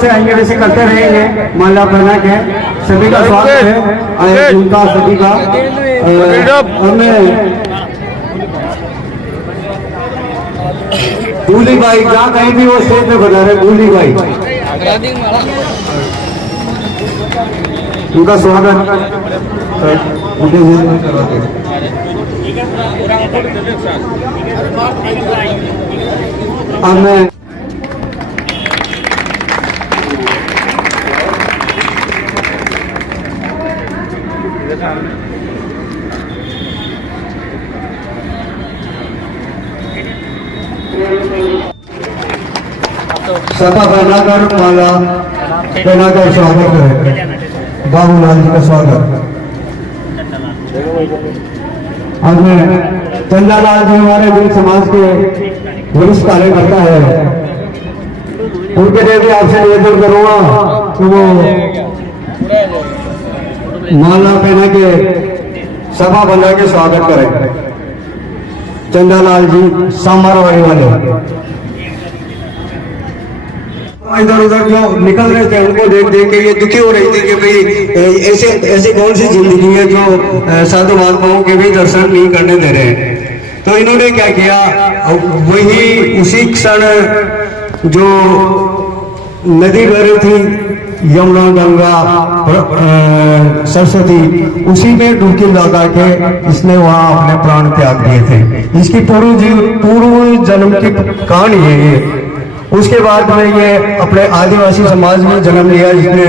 से आएंगे वैसे करते रहेंगे माला पहना के। सभी का स्वागत है उनका, सभी का। हमें भूली भाई जहाँ कहीं भी वो स्टेज पे बता रहे, भूली भाई, उनका स्वागत हमें सभा बनाकर माला पहनाकर स्वागत है बाबूलाल जी का स्वागत। हमें चंदालाल जी हमारे दिल समाज के वरिष्ठ कार्यकर्ता है, उनके लिए भी आपसे निवेदन करूंगा कि वो माला पहना के सभा बना के स्वागत करें। चंदालाल जी सामरवाड़ी वाले इधर उधर जो निकल रहे थे उनको देख देख के ये दुखी हो रही थी कि भाई ऐसे ऐसी कौन सी जिंदगी है जो साधु महात्माओं के भी दर्शन नहीं करने दे रहे हैं। तो इन्होंने क्या किया, वही उसी क्षण जो नदी बह रही थी यमुना गंगा सरस्वती, उसी में डुबकी लगा के इसने वहां अपने प्राण त्याग दिए थे। इसकी पूर्व जन्म की कहानी है ये। उसके बाद में ये अपने आदिवासी समाज में जन्म लिया, जिसने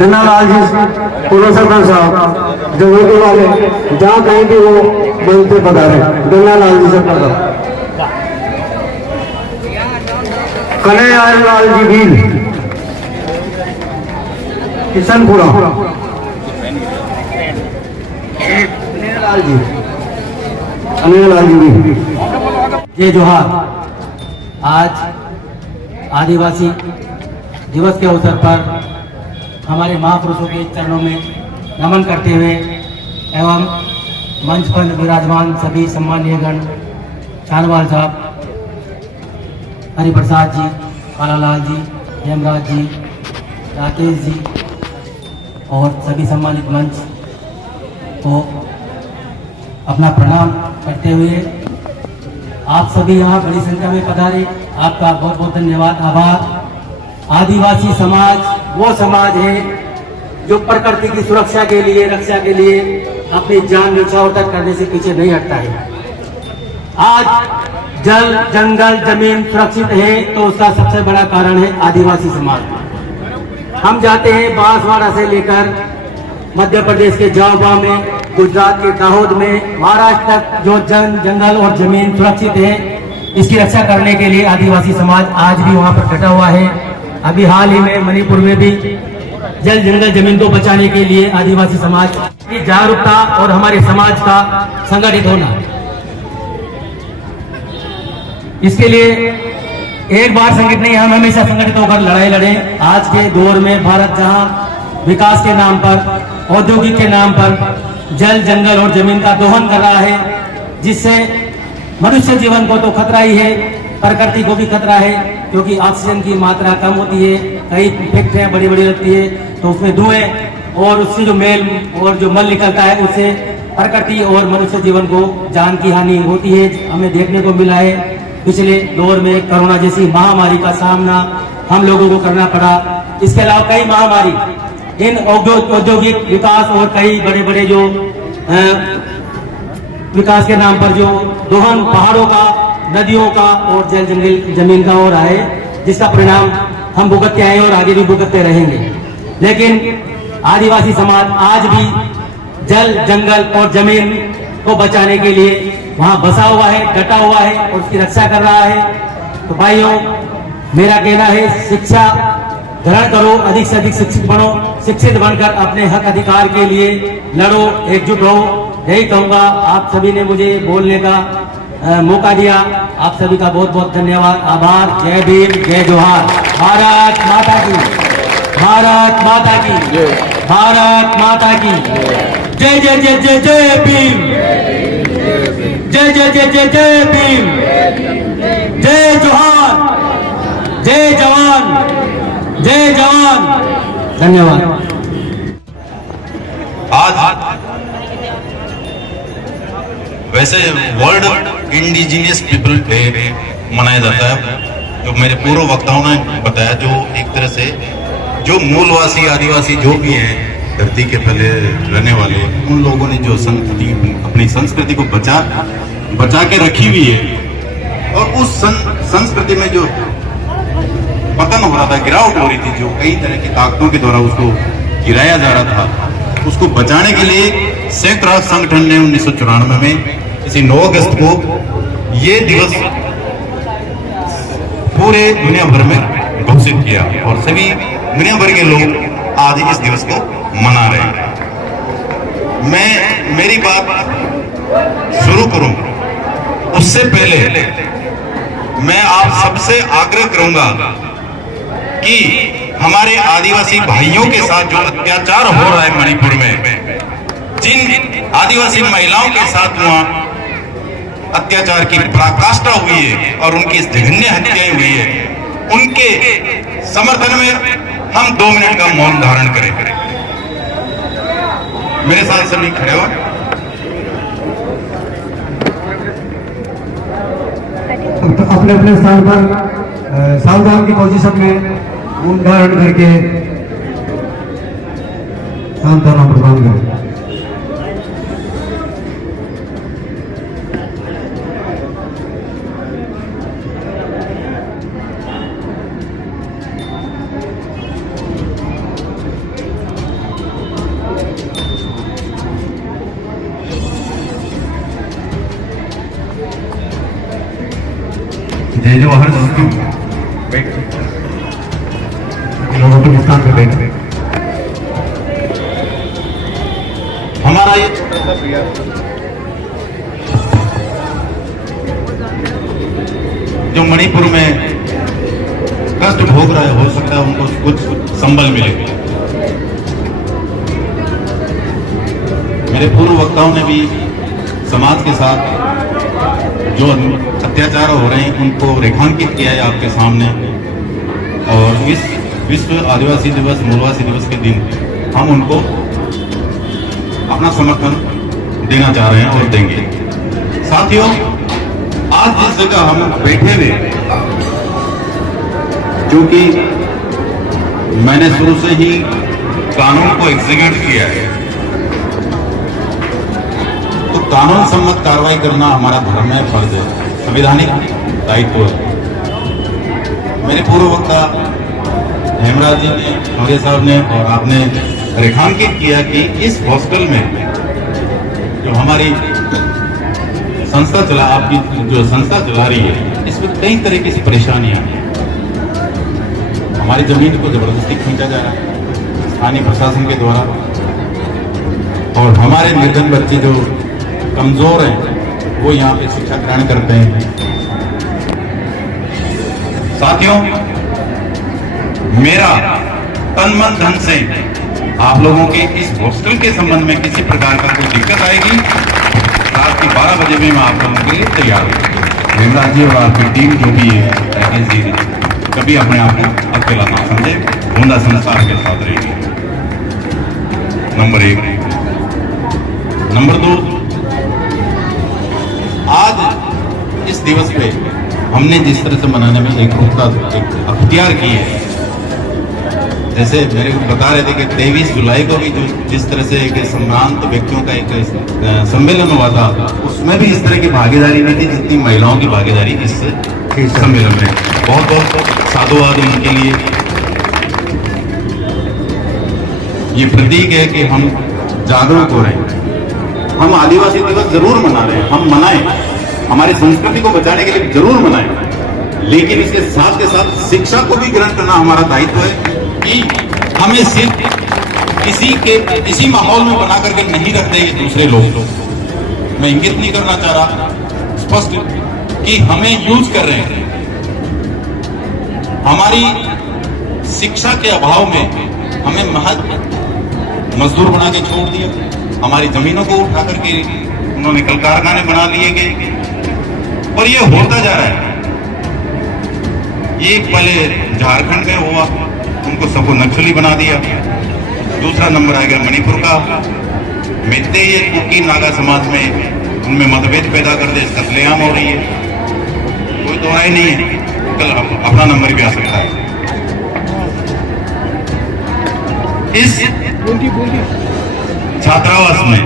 धन्नालाल जी पूर्व सरपंच साहब जगह वाले, जहाँ कहीं भी वो बनते पधारे, धन्नालाल जी से पधार। कन्हैयालाल जी भी किशनपुरा, अनिल जी भी जय जोहार। आज आदिवासी दिवस के अवसर पर हमारे महापुरुषों के चरणों में नमन करते हुए एवं मंच पर विराजमान सभी सम्मानीय गण, छानवाल साहब, हरिप्रसाद जी, कालालाल जी, हेमराज जी, राकेश जी और सभी सम्मानित मंच को अपना प्रणाम करते हुए आप सभी यहाँ बड़ी संख्या में पधारे, आपका बहुत बहुत धन्यवाद, आभार। आदिवासी समाज वो समाज है जो प्रकृति की सुरक्षा के लिए, रक्षा के लिए अपनी जान न्यौछावर तक करने से पीछे नहीं हटता है। आज जल, जंगल, जमीन सुरक्षित है तो उसका सबसे बड़ा कारण है आदिवासी समाज। हम जाते हैं बांसवाड़ा से लेकर मध्य प्रदेश के जावबा में, गुजरात के दाहोद में, महाराष्ट्र तक जो जंगल और जमीन सुरक्षित है, इसकी रक्षा करने के लिए आदिवासी समाज आज भी वहां पर डटा हुआ है। अभी हाल ही में मणिपुर में भी जल, जंगल, जमीन को बचाने के लिए आदिवासी समाज की जागरूकता और हमारे समाज का संगठित होना, इसके लिए एक बार संगठित नहीं, हम हमेशा संगठित होकर लड़ाई लड़ें। आज के दौर में भारत जहां विकास के नाम पर, औद्योगिक के नाम पर जल, जंगल और जमीन का दोहन कर रहा है, जिससे मनुष्य जीवन को तो खतरा ही है, प्रकृति को भी खतरा है, क्योंकि ऑक्सीजन की मात्रा कम होती है, कई फैक्ट्रियां बड़ी बड़ी लगती है तो उसमें धुएं और उससे जो मेल और जो मल निकलता है उससे प्रकृति और मनुष्य जीवन को जान की हानि होती है। हमें देखने को मिला है पिछले दौर में कोरोना जैसी महामारी का सामना हम लोगों को करना पड़ा। इसके अलावा कई महामारी, इन औद्योगिक विकास और कई बड़े बड़े जो विकास के नाम पर जो दोहन पहाड़ों का, नदियों का और जल, जंगल, जमीन का हो रहा है, जिसका परिणाम हम भुगतते आए और आगे भी भुगतते रहेंगे। लेकिन आदिवासी समाज आज भी जल, जंगल और जमीन को बचाने के लिए वहां बसा हुआ है, डटा हुआ है और उसकी रक्षा कर रहा है। तो भाइयों, मेरा कहना है शिक्षा ग्रहण करो, अधिक से अधिक शिक्षित बनो, शिक्षित बनकर अपने हक अधिकार के लिए लड़ो, एकजुट रहो। यही कहूंगा। आप सभी ने मुझे बोलने का मौका दिया, आप सभी का बहुत बहुत धन्यवाद, आभार। जय भीम, जय जोहार। भारत माता की, भारत माता की, भारत माता की। जय जय जय जय जय भीम, जय जय जय जय जय भीम, जय जोहार, जय जवान, जय जवान। धन्यवाद। आज वैसे वर्ल्ड इंडिजिनियस पीपल डे मनाया जाता है, जो मेरे पूर्व वक्ताओं ने बताया, जो एक तरह से जो मूलवासी आदिवासी जो भी हैं धरती के पहले रहने वाले, उन लोगों ने जो अपनी संस्कृति को बचा के रखी हुई है, और उस संस्कृति में जो पतन हो रहा था, गिरावट हो रही थी, जो कई तरह की ताकतों के द्वारा उसको गिराया जा रहा था, उसको बचाने के लिए संयुक्त राष्ट्र संगठन ने 1994 में इसी 9 अगस्त को ये दिवस पूरे दुनिया भर में घोषित किया, और सभी दुनिया भर के लोग आज इस दिवस को मना रहे हैं। मैं मेरी बात शुरू करूं उससे पहले मैं आप सबसे आग्रह करूंगा कि हमारे आदिवासी भाइयों के साथ जो अत्याचार हो रहा है मणिपुर में, जिन आदिवासी महिलाओं के साथ वहां अत्याचार की पराकाष्ठा हुई है और उनकी जघन्य हत्याएं हुई है, उनके समर्थन में हम 2 मिनट का मौन धारण करें। मेरे साथ सभी खड़े हो। अपने अपने स्थान पर सावधान की पोजीशन में मौन धारण करके सांत्वना प्रदान करें। जय जवाहर लोगों के स्थान पर बैठे। हमारा ये जो मणिपुर में कष्ट भोग रहा है, हो सकता है उनको कुछ संबल मिले। मेरे पूर्व वक्ताओं ने भी समाज के साथ जो अत्याचार हो रहे हैं उनको रेखांकित किया है आपके सामने, और इस विश्व आदिवासी दिवस, मूलवासी दिवस के दिन हम उनको अपना समर्थन देना चाह रहे हैं और देंगे। साथियों, आज जिस जगह हम बैठे हुए, जो कि मैंने शुरू से ही कानून को एग्जीक्यूट किया है, तो कानून सम्मत कार्रवाई करना हमारा धर्म है, फर्ज है, संवैधानिक दायित्व है। मेरे पूर्व वक्ता हेमराज जी ने, खौरे साहब ने और आपने रेखांकित किया कि इस हॉस्टल में जो हमारी संस्था आपकी जो संस्था चला रही है, इसमें कई तरह की परेशानियां हैं। हमारी जमीन को जबरदस्ती खींचा जा रहा है स्थानीय प्रशासन के द्वारा, और हमारे निर्धन बच्चे जो कमजोर हैं वो यहाँ पे शिक्षा ग्रहण करते हैं। साथियों, मेरा तन मन धन से आप लोगों के इस हॉस्टल के संबंध में किसी प्रकार का कोई दिक्कत आएगी, रात के 12 बजे में मैं आप लोगों के लिए तैयार हूँ। हेमराज जी और आपकी टीम जो भी है, राकेश जी, कभी अपने आप को अकेला ना समझे, बूंदा संस्कार के साथ रहेगी। नंबर 1। नंबर 2, आज इस दिवस पे हमने जिस तरह से मनाने में एक रूपता अख्तियार की है, जैसे मेरे को बता रहे थे कि 23 जुलाई को भी जो जिस तरह से एक सम्भ्रांत व्यक्तियों का एक सम्मेलन हुआ था, उसमें भी इस तरह की भागीदारी नहीं थी जितनी महिलाओं की भागीदारी इस सम्मेलन में। बहुत बहुत साधुवाद उनके लिए। ये प्रतीक है कि हम जागरूक हो रहे हैं। हम आदिवासी दिवस जरूर मना रहे हैं, हम मनाएं, हमारी संस्कृति को बचाने के लिए जरूर मनाएं, लेकिन इसके साथ के साथ शिक्षा को भी ग्रहण करना हमारा दायित्व है कि हमें सिर्फ किसी माहौल में बना करके नहीं रख देंगे दूसरे लोग। मैं इंगित नहीं करना चाह रहा, स्पष्ट कि हमें यूज कर रहे हैं। हमारी शिक्षा के अभाव में हमें महज मजदूर बना के छोड़ दिया। हमारी जमीनों को उठा करके उन्होंने कल कारखाने बना लिए गए और ये होता जा रहा है। ये पहले झारखंड में हुआ, उनको सबको नक्सली बना दिया। दूसरा नंबर आ गया मणिपुर का, मेतेई कुकी नागा समाज में उनमें मतभेद पैदा कर दे, कत्लेआम हो रही है, कोई दो राय नहीं है। कल अपना नंबर भी आ सकता है। इस छात्रावास में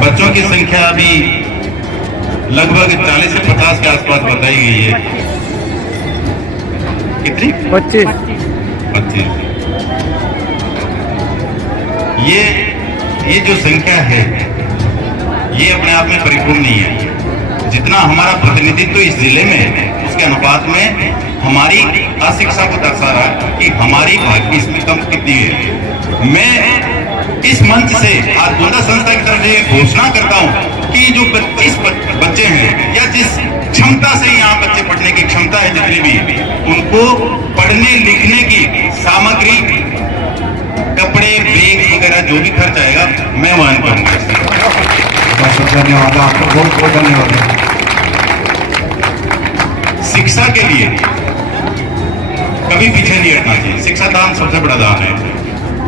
बच्चों की संख्या अभी लगभग 40 से 50 के आसपास बताई गई है। कितनी? 25। ये जो संख्या है ये अपने आप में परिपूर्ण नहीं है। जितना हमारा प्रतिनिधित्व इस जिले में है उसके अनुपात में हमारी अशिक्षा को दर्शा रहा है कि हमारी भाग्य इसमें कम कितनी है। मैं इस मंच से आज गोंदा संस्था की तरफ से घोषणा करता हूं कि जो 25 बच्चे हैं या जिस क्षमता से यहाँ बच्चे पढ़ने की क्षमता है जितनी भी, उनको पढ़ने लिखने की सामग्री, कपड़े, बैग वगैरह जो भी खर्च आएगा मैं वहन करूंगा। धन्यवाद आपको, बहुत बहुत धन्यवाद। शिक्षा के लिए कभी पीछे नहीं हटना चाहिए। शिक्षा दान सबसे बड़ा दान है।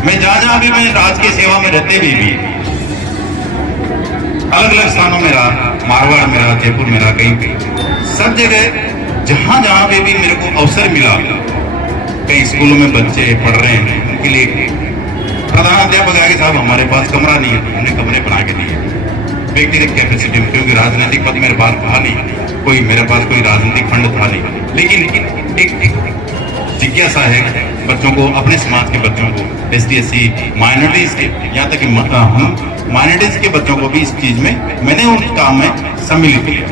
मैं जहां भी, मैं राज की सेवा में रहते हुए भी अलग अलग स्थानों में रहा, मारवाड़ में रहा, जयपुर में रहा, कहीं सब जगह जहां जहां पे भी मेरे को अवसर मिला, कई स्कूलों में बच्चे पढ़ रहे हैं, उनके लिए प्रधानाध्यापक आगे साहब हमारे पास कमरा नहीं है, हमने कमरे बना के दिए व्यक्तिगत कैपेसिटी में, क्योंकि राजनीतिक पद मेरे पास था नहीं, कोई मेरे पास कोई राजनीतिक फंड था नहीं, लेकिन एक जिज्ञासा है बच्चों को, अपने समाज के बच्चों को, ST/SC माइनॉरिटीज के, यहाँ तक कि हम माइनॉरिटीज के बच्चों को भी इस चीज में मैंने उन काम में सम्मिलित किया।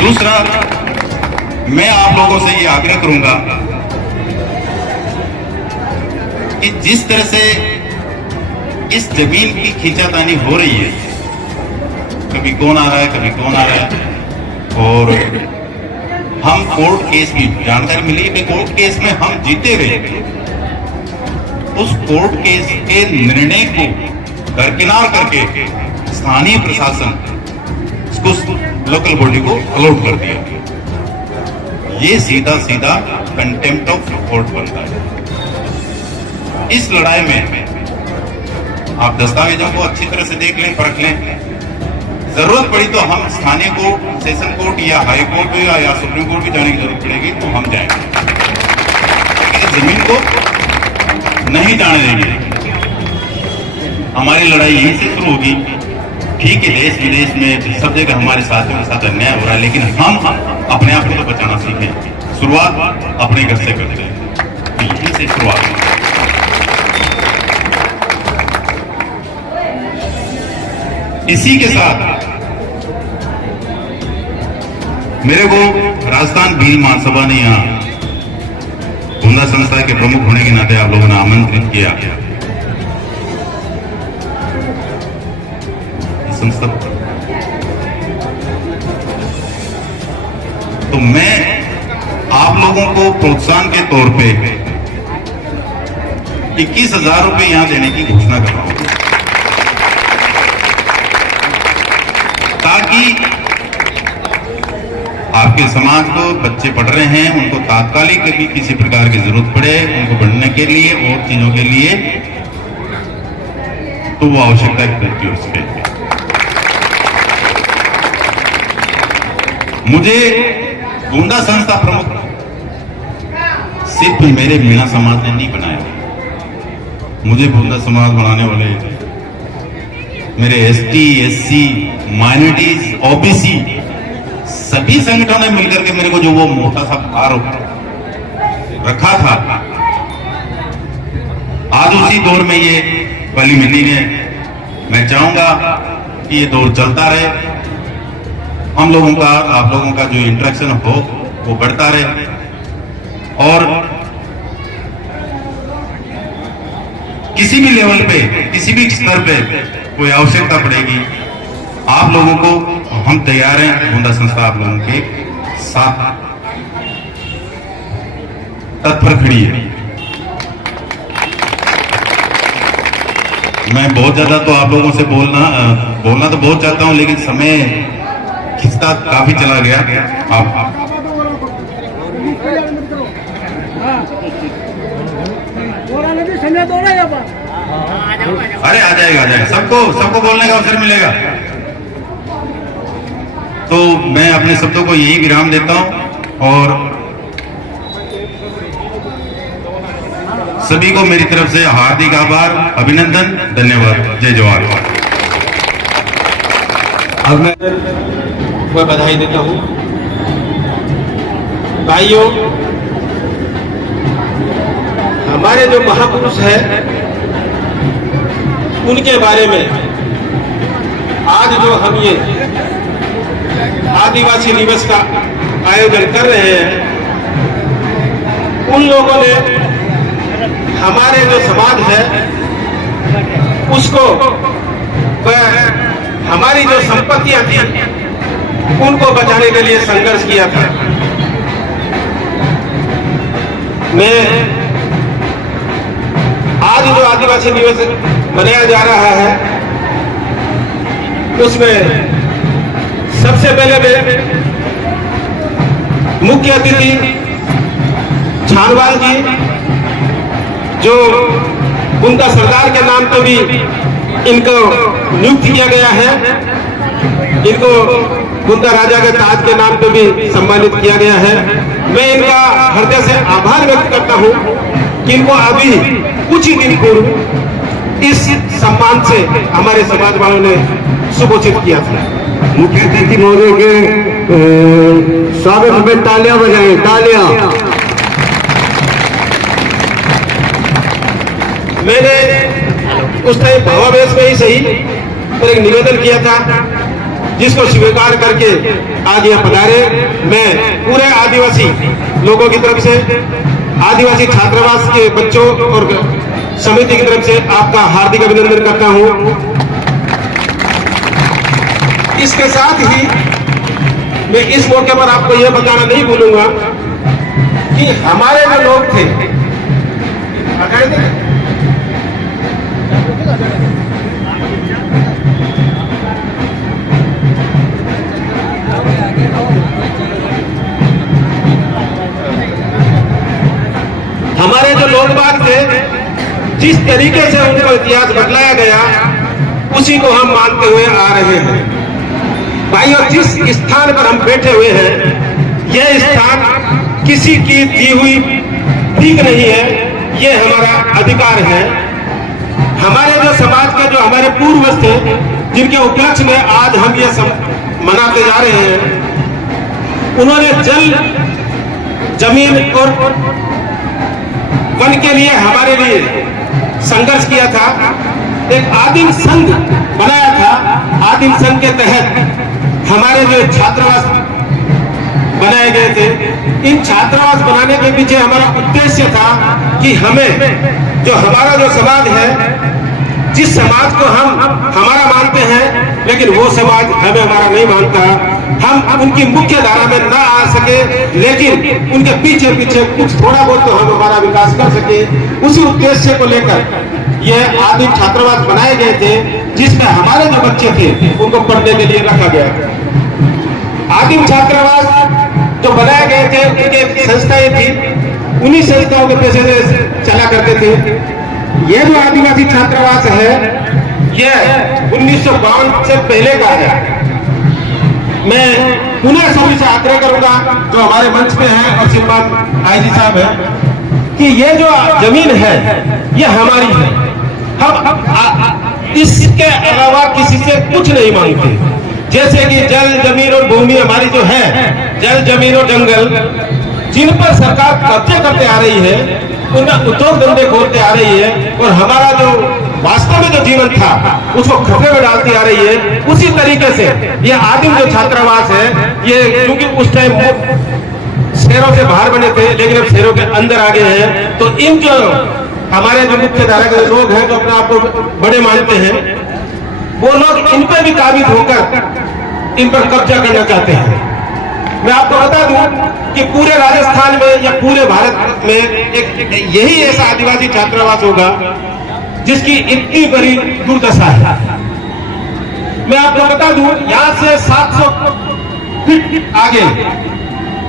दूसरा, मैं आप लोगों से ये आग्रह करूंगा कि जिस तरह से इस जमीन की खींचातानी हो रही है, कभी कौन आ रहा है, कभी कौन आ रहा है, और हम कोर्ट केस की जानकारी मिली कि कोर्ट केस में हम जीते गए, उस कोर्ट केस के निर्णय को दरकिनार करके स्थानीय प्रशासन उसको लोकल बॉडी को अलॉट कर दिया। ये सीधा सीधा कंटेम्प्ट ऑफ कोर्ट बनता है। इस लड़ाई में आप दस्तावेजों को अच्छी तरह से देख लें, परख लें, जरूरत पड़ी तो हम स्थानीय कोर्ट, सेशन कोर्ट या हाई कोर्ट या सुप्रीम कोर्ट भी जाने की जरूरत पड़ेगी तो हम जाएंगे। इस जमीन को नहीं जाने देंगे। हमारी लड़ाई यहीं से शुरू होगी। ठीक है, देश विदेश में सब जगह हमारे साथियों के साथ अन्याय हो रहा है, लेकिन हम अपने आप को तो बचाना सीखें। शुरुआत अपने घर से करते हैं, यहीं से शुरुआत। इसी के साथ मेरे को राजस्थान भील महासभा ने यहाँ गोंदा संस्था के प्रमुख होने के नाते आप लोगों ने आमंत्रित किया। संस्था तो मैं आप लोगों को प्रोत्साहन के तौर पे 21,000 रुपए यहां देने की घोषणा कर रहा हूं, ताकि आपके समाज को बच्चे पढ़ रहे हैं, उनको तात्कालिक कभी किसी प्रकार की जरूरत पड़े, उनको पढ़ने के लिए और चीजों के लिए, तो वो आवश्यकता की पूर्ति हो सके। मुझे गोंदा संस्था प्रमुख सिर्फ मेरे मीणा समाज ने नहीं बनाया, मुझे गोंदा समाज बनाने वाले मेरे ST/SC माइनॉरिटीज, OBC सभी संगठनों ने मिलकर के मेरे को जो वो मोटा सा भार रखा था, आज उसी दौर में ये पहली मीटिंग है। मैं चाहूंगा कि ये दौर चलता रहे, हम लोगों का, आप लोगों का जो इंटरेक्शन हो वो बढ़ता रहे, और किसी भी लेवल पे, किसी भी स्तर पे कोई आवश्यकता पड़ेगी, आप लोगों को हम तैयार हैं। गोंदा संस्था आप लोगों के साथ। तत्पर खड़ी है। मैं बहुत ज्यादा तो आप लोगों से बोलना तो बहुत चाहता हूं, लेकिन समय खिंचता काफी चला गया। आप अरे आ जाएगा, सबको बोलने का अवसर मिलेगा। तो मैं अपने शब्दों को यही विराम देता हूं और सभी को मेरी तरफ से हार्दिक आभार, अभिनंदन, धन्यवाद। जय जवान। अब मैं बधाई देता हूं। भाइयों, हमारे जो महापुरुष हैं उनके बारे में आज जो हम ये आदिवासी दिवस का आयोजन कर रहे हैं, उन लोगों ने हमारे जो समाज है उसको, हमारी जो संपत्तियां थी उनको बचाने के लिए संघर्ष किया था। मैं आज जो आदिवासी दिवस मनाया जा रहा है उसमें सबसे पहले मैं मुख्य अतिथि छानवाल जी, जो उनका सरदार के नाम पर भी इनको नियुक्त किया गया है, इनको बुंदा राजा के ताज के नाम पर भी सम्मानित किया गया है। मैं इनका हृदय से आभार व्यक्त करता हूं कि इनको अभी कुछ ही दिन पूर्व इस सम्मान से हमारे समाज वालों ने सुघोषित किया था। मुख्य अतिथि महोदय के स्वागत में तालियां बजाएं, तालियां। मैंने उस टाइम भावावेश में ही सही पर एक निवेदन किया था, जिसको स्वीकार करके आज यह पधारे। मैं पूरे आदिवासी लोगों की तरफ से, आदिवासी छात्रावास के बच्चों और समिति की तरफ से आपका हार्दिक अभिनंदन करता हूं। इसके साथ ही मैं इस मौके पर आपको यह बताना नहीं भूलूंगा कि हमारे जो लोग थे, हमारे जो लोग बाग थे, जिस तरीके से उनको इतिहास बदलाया गया उसी को हम मानते हुए आ रहे हैं। भाई, और जिस स्थान पर हम बैठे हुए हैं, यह स्थान किसी की दी हुई भीख नहीं है, यह हमारा अधिकार है। हमारे जो समाज के जो हमारे पूर्वज थे, जिनके उपलक्ष्य में आज हम ये मनाते जा रहे हैं, उन्होंने जल, जमीन और वन के लिए हमारे लिए संघर्ष किया था। एक आदिम संघ बनाया था। आदिम संघ के तहत हमारे जो छात्रावास बनाए गए थे, इन छात्रावास बनाने के पीछे हमारा उद्देश्य था कि हमें जो हमारा जो समाज है, जिस समाज को हम हमारा मानते हैं, लेकिन वो समाज हमें हमारा नहीं मानता, हम उनकी मुख्य धारा में ना आ सके, लेकिन उनके पीछे पीछे कुछ थोड़ा बहुत तो हम हमारा विकास कर सके, उसी उद्देश्य को लेकर ये आदिम छात्रावास बनाए गए थे, जिसमें हमारे जो बच्चे थे उनको पढ़ने के लिए रखा गया। आदिम छात्रावास जो बनाए गए थे, उनके संस्थाएं थी, उन्हीं संस्थाओं के पैसे से चला करते थे। यह जो आदिवासी छात्रावास है, यह 1952 से पहले का है। मैं पुनः सभी से आग्रह करूंगा, जो हमारे मंच पे हैं और श्रीमान आईजी साहब हैं, कि ये जो जमीन है ये हमारी है। हम इसके अलावा किसी से कुछ नहीं मांगते। जैसे कि जल, जमीन और भूमि हमारी जो है, जल, जमीन और जंगल, जिन पर सरकार कब्जे करते आ रही है, उनमें उद्योग धंधे खोलते आ रही है, और हमारा जो वास्तव में जो जीवन था उसको खतरे में डालती आ रही है। उसी तरीके से ये आदिम जो छात्रावास है, ये क्योंकि उस टाइम शहरों से बाहर बने थे, लेकिन अब शहरों के अंदर आ गए हैं, तो इन जो हमारे जो मुख्य धारा के लोग हैं, जो अपने आप को बड़े मानते हैं, वो लोग इन पर भी काबिज होकर इन पर कब्जा करना चाहते हैं। मैं आपको बता दूं कि पूरे राजस्थान में या पूरे भारत में एक यही ऐसा आदिवासी छात्रावास होगा जिसकी इतनी बड़ी दुर्दशा है। मैं आपको बता दूं, यहां से 700 फीट आगे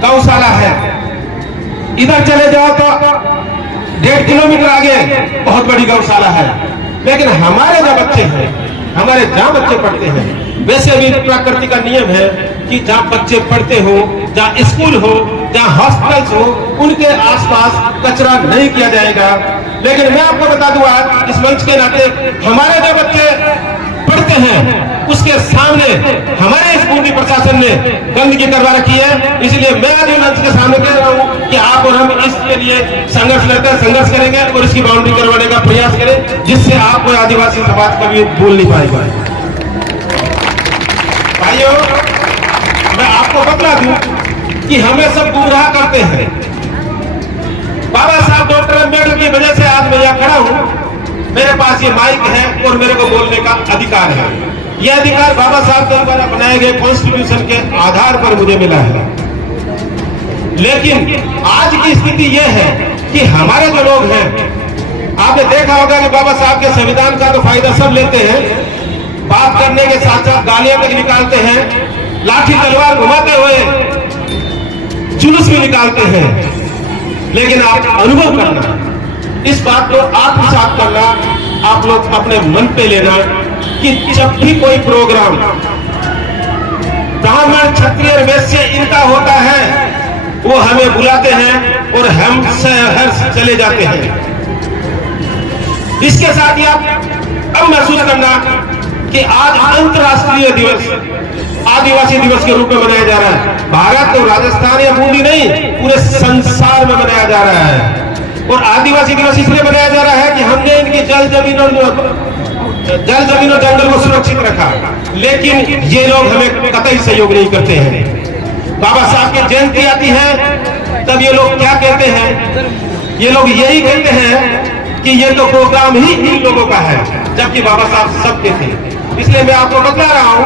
गौशाला है, इधर चले जाओ तो 1.5 किलोमीटर आगे बहुत बड़ी गौशाला है। लेकिन हमारे जो बच्चे हैं, हमारे जहां बच्चे पढ़ते हैं, वैसे भी प्रकृति का नियम है कि जहां बच्चे पढ़ते हो, जहां स्कूल हो, जहां हॉस्पिटल्स हो, उनके आसपास कचरा नहीं किया जाएगा। लेकिन मैं आपको बता दूं, आज इस मंच के नाते हमारे जो बच्चे पढ़ते हैं उसके सामने हमारे इस बूंदी प्रशासन ने गंदगी करवा रखी है। इसलिए मैं आज मंच के सामने कह रहा हूं कि आप और हम इसके लिए संघर्ष करेंगे और इसकी बाउंड्री करवाने का प्रयास करें, जिससे आपको आदिवासी समाज कभी भूल नहीं पाएगा। भाइयों, मैं आपको बता दूं कि हमें सब गुमराह करते हैं। बाबा साहब डॉक्टर अम्बेडकर की वजह से आज मैं यहाँ खड़ा हूं, मेरे पास ये माइक है और मेरे को बोलने का अधिकार है। यह अधिकार बाबा साहब के द्वारा बनाए गए कॉन्स्टिट्यूशन के आधार पर मुझे मिला है। लेकिन आज की स्थिति यह है कि हमारे जो लोग हैं, आपने देखा होगा कि बाबा साहब के संविधान का तो फायदा सब लेते हैं, बात करने के साथ साथ गालियां तक निकालते हैं, लाठी तलवार घुमाते हुए जुलूस भी निकालते हैं। लेकिन आप अनुभव करना, इस बात को आत्मसात करना, आप लोग अपने मन पे लेना कि जब भी कोई प्रोग्राम ब्राह्मण क्षत्रिय वैश्य इनका होता है, वो हमें बुलाते हैं और हम शहर चले जाते हैं। इसके साथ ही आप अब महसूस करना कि आज अंतर्राष्ट्रीय दिवस आदिवासी दिवस के रूप में मनाया जा रहा है। भारत और राजस्थान या बूंदी नहीं, पूरे संसार में मनाया जा रहा है। और आदिवासी दिवस इसलिए मनाया जा रहा है कि हमने इनकी जल जमीन और जंगल को सुरक्षित रखा। लेकिन ये लोग हमें कतई सहयोग नहीं करते हैं। बाबा साहब की जयंती आती है तब ये लोग क्या कहते हैं? ये लोग यही कहते हैं कि ये तो प्रोग्राम ही इन लोगों का है, जबकि बाबा साहब सबके थे। इसलिए मैं आपको बता रहा हूं,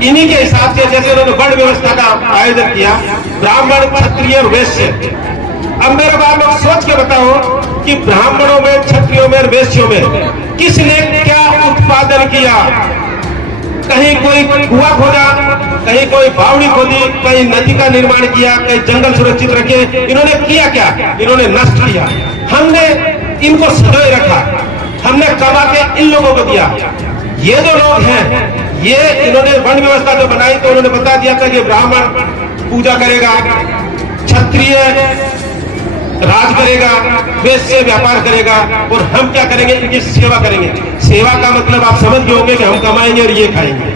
इन्हीं के हिसाब से जैसे उन्होंने वर्ण व्यवस्था का आयोजन किया, ब्राह्मण क्षत्रिय और वैश्य। अब मेरे बात लोग सोच के बताओ कि ब्राह्मणों में, क्षत्रियों में और वैश्यों में किसने क्या उत्पादन किया? कहीं कोई कुआं खोदा, कहीं कोई बावड़ी खोदी, कहीं नदी का निर्माण किया, कहीं जंगल सुरक्षित रखे। इन्होंने किया क्या? इन्होंने नष्ट किया। हमने इनको सजोए रखा, हमने कमा के इन लोगों को दिया। ये जो लोग हैं, ये इन्होंने वर्ण व्यवस्था जो बनाई तो उन्होंने बता दिया था कि ब्राह्मण पूजा करेगा, क्षत्रिय राज करेगा, वैश्य व्यापार करेगा, और हम क्या करेंगे? इनकी सेवा करेंगे। सेवा का मतलब आप समझ गए होंगे कि हम कमाएंगे और ये खाएंगे।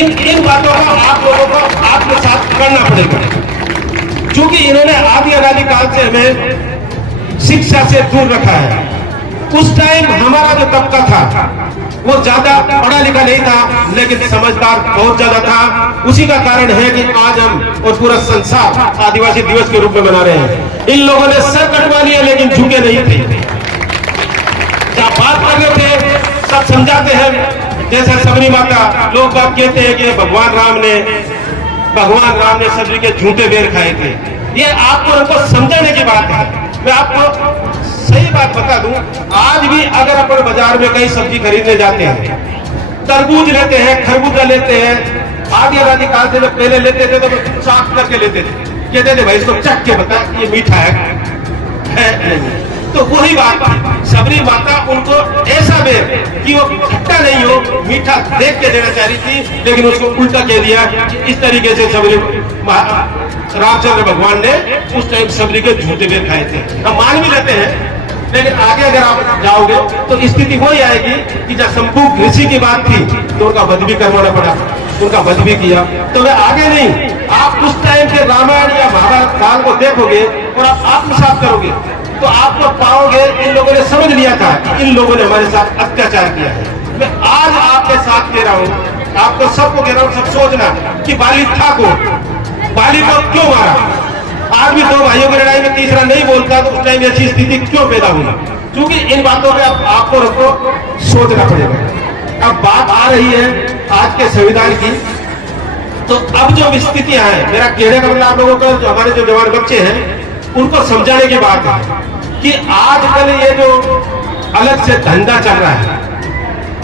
इन बातों को आप लोगों को आत्मसात करना पड़ेगा, क्योंकि इन्होंने आदि अनादि काल से हमें शिक्षा से दूर रखा है। उस टाइम हमारा जो तबका था वो ज्यादा पढ़ा लिखा नहीं था, लेकिन समझदार बहुत ज्यादा था। उसी का कारण है कि आज हम और पूरा संसार आदिवासी दिवस के रूप में मना रहे हैं। इन लोगों ने सर कटवा लिया लेकिन झुके नहीं थे। जब बात कर रहे थे सब समझाते हैं, जैसे सबरी माता, लोग बात कहते हैं कि भगवान राम ने सबरी के झूठे बेर खाए थे। ये आपको उनको समझाने की बात है। मैं आपको सही बात बता दूं, आज भी अगर अपन बाजार में कहीं सब्जी खरीदने जाते हैं, तरबूज लेते हैं, खरबूजा लेते हैं, आदि अनादि काल से जब पहले लेते थे तो चाक करके लेते थे, कहते थे भाई इसको चख के बता ये मीठा है नहीं। तो वही बात सबरी माता उनको ऐसा बेर कि वो खट्टा नहीं हो, मीठा देख के देना चाह रही थी, लेकिन उसको उल्टा कह दिया। इस तरीके से सबरी रामचंद्र भगवान ने उस टाइम सबरी के झूठे बेर खाए थे। हम मान भी लेते हैं, लेकिन आगे अगर आप जाओगे तो स्थिति वही आएगी कि जब संपूर्ण ऋषि की बात थी तो उनका वध भी करवाना पड़ा, उनका वध भी किया। तो मैं आगे नहीं, आप उस टाइम के रामायण या महाभारत काल को देखोगे और आप आत्मसात करोगे तो आपको पाओगे इन लोगों ने समझ लिया था कि इन लोगों ने हमारे साथ अत्याचार किया है। मैं आज आपके साथ कह रहा हूँ, आपको सबको कह रहा हूँ, सब सोचना कि बाली को क्यों मारा? आज भी दो भाइयों की लड़ाई में तीसरा नहीं बोलता तो उस टाइम ऐसी स्थिति क्यों पैदा हुई? क्योंकि इन बातों पे आपको सोचना पड़ेगा। अब बात आ रही है आज के संविधान की, तो अब जो स्थितियां हैं, मेरा कहने का मतलब आप लोगों को, जो हमारे जो जवान बच्चे हैं उनको समझाने की बात है कि आजकल ये जो अलग से धंधा चल रहा है,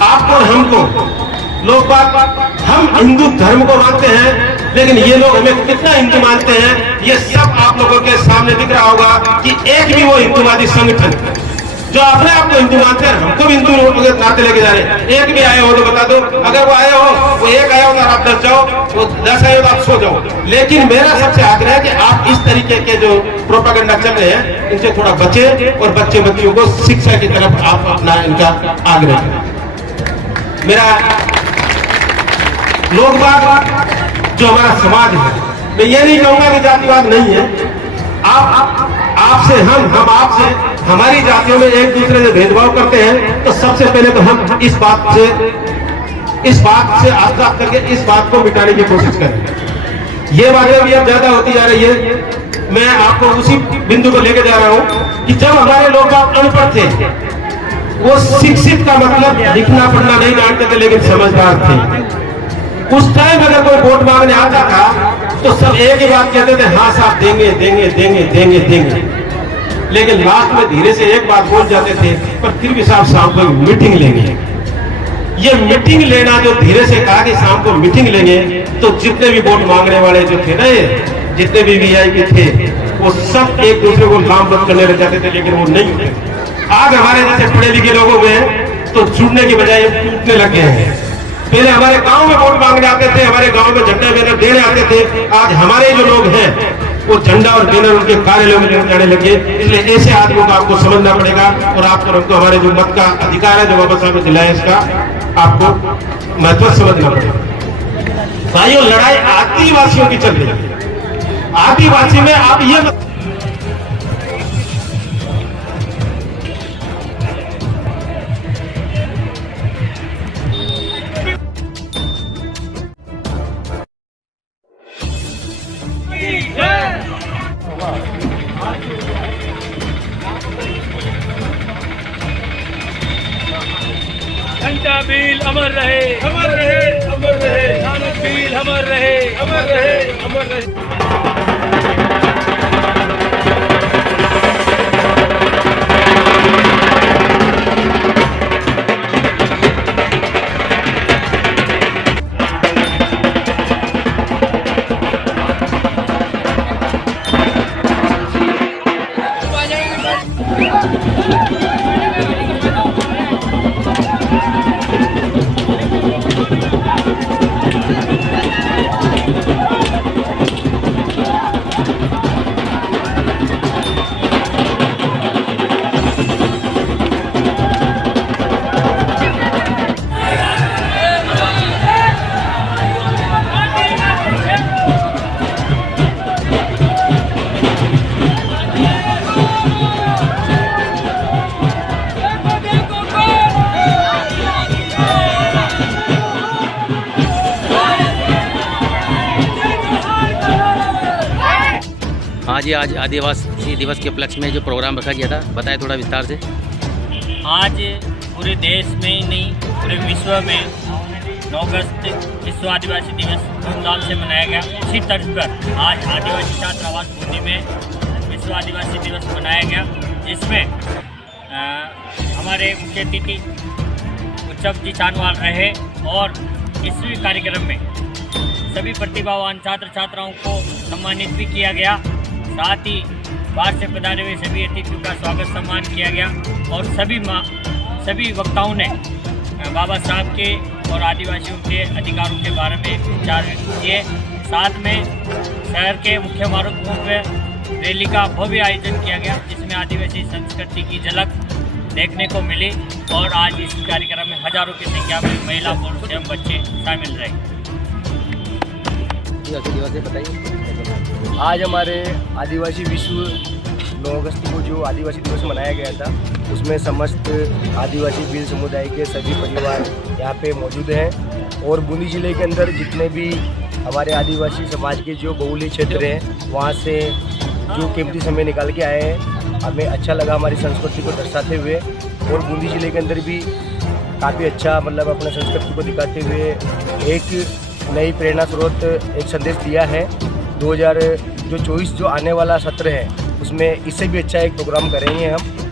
आपको और हमको, लोग बात हम हिंदू धर्म को मानते हैं, लेकिन ये लोग हमें कितना हिंदू मानते हैं ये सब आप लोगों के सामने दिख रहा होगा कि एक भी वो हिंदूवादी संगठन जो अपने आप को हिंदू मानते हैं, हमको भी हिंदू नाते लेके जा रहे हैं, एक भी आए हो तो बता दो। अगर वो आए हो, वो एक आया हो तो आप 10 जाओ, वो 10 आए हो तो आप 100 जाओ। लेकिन मेरा सबसे आग्रह है कि आप इस तरीके के जो प्रोपेगेंडा चल रहे हैं इनसे थोड़ा बचे और बच्चे बच्चियों को शिक्षा की तरफ आप अपना इनका आग्रह करें। मेरा लोग बात जो हमारा समाज है, मैं ये नहीं कहूंगा कि जातिवाद नहीं है, आपसे हम आपसे, हमारी जातियों में एक दूसरे से भेदभाव करते हैं, तो सबसे पहले तो हम इस बात से आजाद करके इस बात को मिटाने की कोशिश करें। ये बातें भी अब ज्यादा होती जा रही है। मैं आपको उसी बिंदु को लेके जा रहा हूं कि जब हमारे लोग अनपढ़ थे, वो शिक्षित का मतलब लिखना पढ़ना नहीं जानते थे, लेकिन समझदार थे। उस टाइम अगर कोई वोट मांगने आता था तो सब एक ही बात कहते थे, हाँ साहब देंगे देंगे देंगे देंगे देंगे, लेकिन लास्ट में धीरे से एक बात बोल जाते थे, पर फिर भी साहब शाम को मीटिंग लेंगे। ये मीटिंग लेना जो धीरे से कहा कि शाम को मीटिंग लेंगे, तो जितने भी वोट मांगने वाले जो थे ना, जितने भी वीआईपी थे, वो सब एक दूसरे को लामबंद करने लग जाते थे, लेकिन वो नहीं होते। आज हमारे जैसे पढ़े लिखे लोगों में तो जुड़ने की बजाय टूटने लग गए हैं। पहले हमारे गांव में वोट मांगने आते थे, हमारे गांव में झंडा बैनर देने आते थे, आज हमारे जो लोग हैं वो झंडा और बैनर उनके कार्यालयों में लेकर जाने लगे। इसलिए ऐसे आदमियों को आपको समझना पड़ेगा, और आपको हमको हमारे जो मत का अधिकार है जो बाबा साहब ने दिलाया, इसका आपको महत्व समझना पड़ेगा। भाइयों, लड़ाई आदिवासियों की चल रही है। आदिवासी में आप ये घंटा बिल अमर रहे, अमर रहे, अमर रहे। नानक बिल अमर रहे, अमर रहे, अमर रहे। हाँ जी, आज आदिवासी दिवस के उपलक्ष्य में जो प्रोग्राम रखा गया था, बताएं थोड़ा विस्तार से। आज पूरे देश में ही नहीं, पूरे विश्व में 9 अगस्त विश्व आदिवासी दिवस धूमधाम से मनाया गया। इसी तर्ज पर आज आदिवासी छात्रावास बूंदी में विश्व आदिवासी दिवस मनाया गया, जिसमें हमारे मुख्य अतिथि उत्सव जी चानवाल रहे, और इस कार्यक्रम में सभी प्रतिभावान छात्र छात्राओं को सम्मानित भी किया गया। साथ ही बाहर से पधारे हुए सभी अतिथियों का स्वागत सम्मान किया गया, और सभी वक्ताओं ने बाबा साहब के और आदिवासियों के अधिकारों के बारे में विचार व्यक्त किए। साथ में शहर के मुख्य मार्गों पर रैली का भव्य आयोजन किया गया, जिसमें आदिवासी संस्कृति की झलक देखने को मिली, और आज इस कार्यक्रम में हजारों की संख्या में महिला, पुरुष एवं बच्चे शामिल रहे। आज हमारे आदिवासी विश्व 9 अगस्त को जो आदिवासी दिवस मनाया गया था, उसमें समस्त आदिवासी भील समुदाय के सभी परिवार यहाँ पे मौजूद हैं, और बूंदी जिले के अंदर जितने भी हमारे आदिवासी समाज के जो बहुल्य क्षेत्र हैं, वहाँ से जो कीमती समय निकाल के आए हैं। हमें अच्छा लगा हमारी संस्कृति को दर्शाते हुए, और बूंदी जिले के अंदर भी काफ़ी अच्छा मतलब अपने संस्कृति को दिखाते हुए एक नई प्रेरणा स्रोत एक संदेश दिया है। 2024 जो आने वाला सत्र है उसमें इससे भी अच्छा एक प्रोग्राम करेंगे हम।